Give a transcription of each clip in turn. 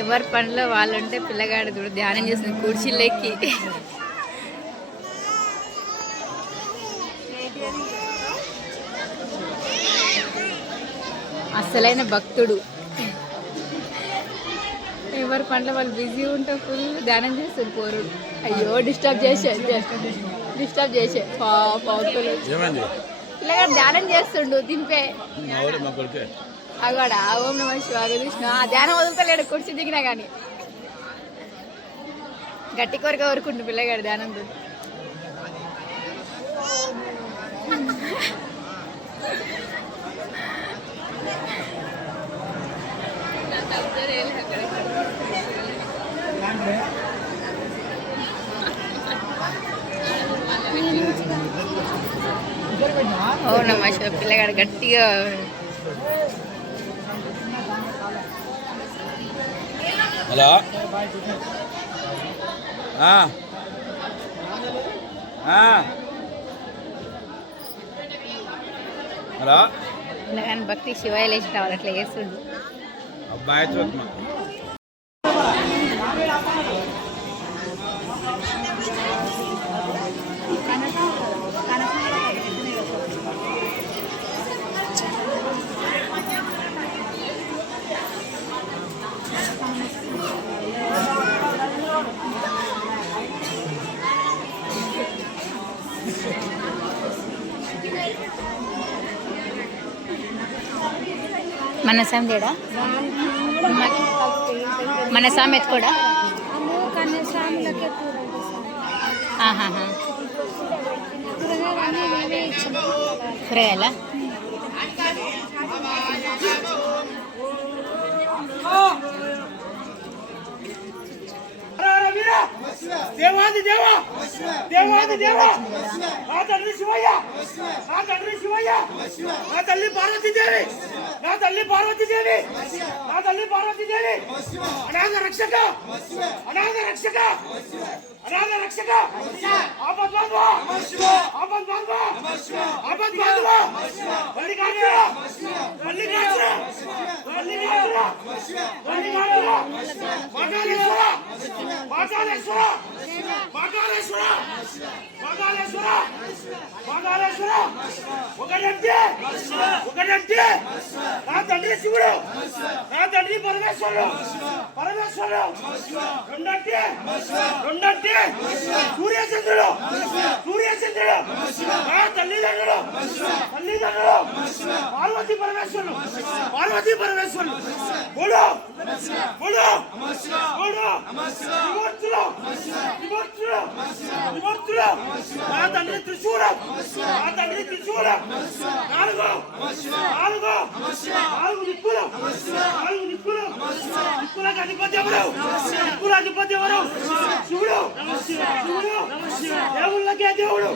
ఎవరి పనిలో వాళ్ళంటే పిల్లగాడు కూడా ధ్యానం చేసిన కుర్చీలెక్కి అసలైన భక్తుడు. ఎవరి పనిలో వాళ్ళు బిజీ ఉంటే ఫుల్ ధ్యానం చేస్తారు పోరుడు. అయ్యో డిస్టర్బ్ చేసే పిల్లగాడు ధ్యానం చేస్తుండు దింపే అగోడా ఓం నమః శివాయ కృష్ణ ఆ ధ్యానం వదులుతలేడు కుర్చీ దిగినా కానీ గట్టి కోరిక కోరుకుంటు పిల్లగాడు ధ్యానం. ఓం నమః శివాయ పిల్లగాడు గట్టిగా హలో హలో కానీ భక్తి శివాయ లేచి రావాలి అట్లా చేస్తుండు. అబ్బాయి చూద్దాం మన సామె తేడా మన సామె ఎత్తుకోడా కూరగాయల దేవాది దేవ దేవాది దేవ నా తండ్రి శివయ్య నా తండ్రి శివయ్య నా తల్లి పార్వతీదేవి నా తల్లి పార్వతీదేవి నా తల్లి పార్వతీదేవి అనాథ రక్షక అనాథ రక్షక అనాథ రక్షక ఆపద్ బాంధవ ఆపద్ బాంధవ ఆపద్ బాంధవ మల్లికార్జున మల్లికార్జున మల్లికార్జున మల్లికార్జున మాతాలేశ్వర మాతాలేశ్వర మాతాలేశ్వర మాతాలేశ్వర మాతాలేశ్వర ఒకటంటే ఒకటంటే నా తండ్రి శివుడు నా తండ్రి పరమేశ్వరుడు పరమేశ్వరుడు రెండంటే రెండంటే సూర్యచంద్రుడు సూర్యచంద్రుడు నా తల్లిదండ్రులు తల్లిదండ్రులు పార్వతీ పరమేశ్వరుడు పార్వతీ పరమేశ్వరుడు మూడు మూడు మూడు విమూర్తులు విమూర్తులు విమూర్తులు నా తండ్రి త్రిశూలం నా తండ్రి త్రిశూలం నాలుగు నాలుగు నాలుగు నిప్పులు నాలుగు నిప్పులు నిప్పులకు అధిపతి ఎవరు నిప్పుల అధిపతి ఎవరు శివుడు శివుడు దేవుళ్ళకే దేవుడు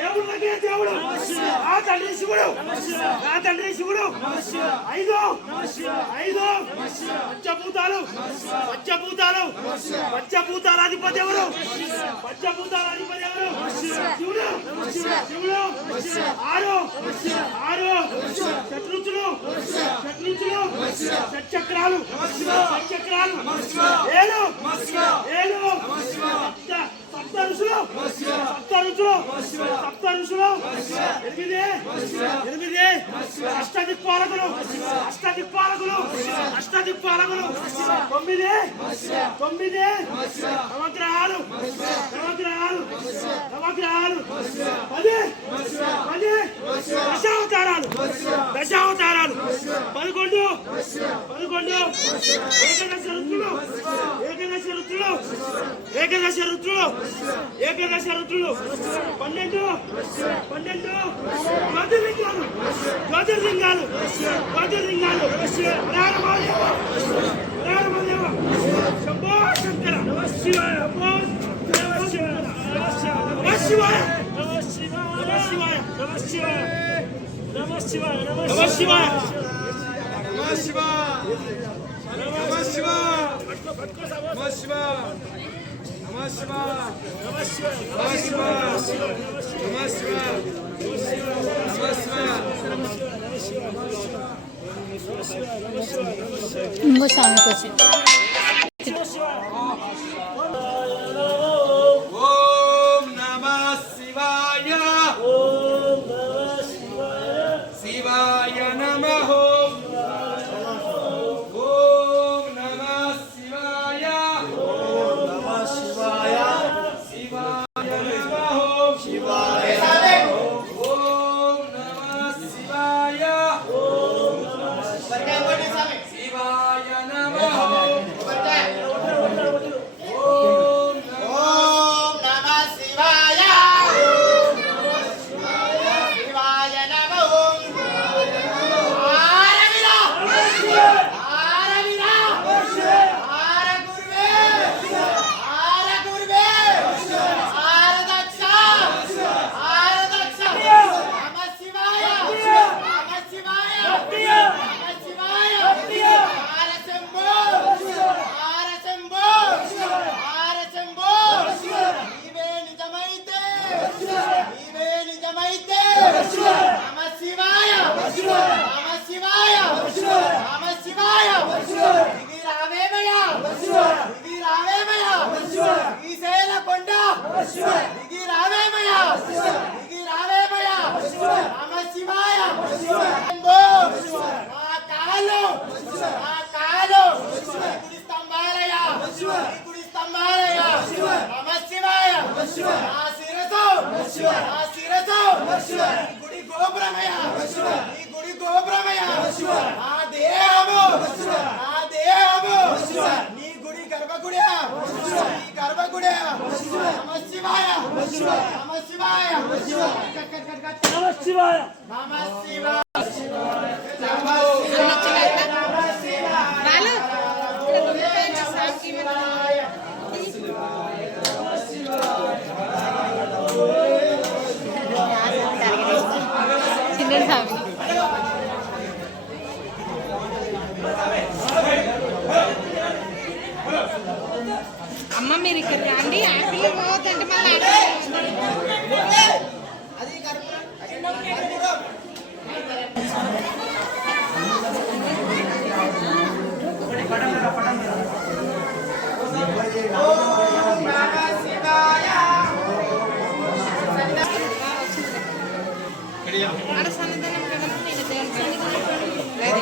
దేవుళ్ళకే దేవుడు నా తండ్రి శివుడు నా తండ్రి శివుడు ఐదు ఐదు పంచభూతాలు పంచభూతాలు పంచభూతాల అధిపతి ఎవరు పంచభూతాల అధిపతి ఎవరు శివుడు శివుడు ఆరు ఆరు శత్రుచులు శత్రుచులు షట్చక్రాలు షట్చక్రాలు ఏడు ఏడు సప్త ఋషులు సప్త ఋషులు సప్త ఋషులు ఎనిమిది ఎనిమిది అష్టదిక్పాలకులు అష్టదిక్పాలకులు అష్టదిక్పాలకులు తొమ్మిది తొమ్మిది నవగ్రహాలు నవగ్రహాలు నవగ్రహాలు పది పది దశావతారాలు దశావతారాలు 11 11 ఏకదశ రుద్రులు ఏకదశ రుద్రులు ఏకదశ రుద్రులు ఏకదశ రుద్రులు 12 12 జ్యోతిర్లింగాలు జ్యోతిర్లింగాలు జ్యోతిర్లింగాలు రామదేవ రామదేవ శంభో శంకర శివాయ శివాయ శివాయ శివాయ నమః శివాయ నమః శివాయ నమః శివాయ నమః శివాయ నమః శివాయ ఇంకో స్వామికి వచ్చి ఓం నమః శివాయ శివాయ నమః ఓం నమః శివాయ శివాయ నమః శివాయ ఓం నమః శివాయ శివాయ నమః చిన్న స్వామి అమ్మ మీరు ఇక్కడ రండి యాపిల్ పోతుంటే మళ్ళీ అక్కడ సన్నిధానం నేను దేవుని సన్నిధానం లేదు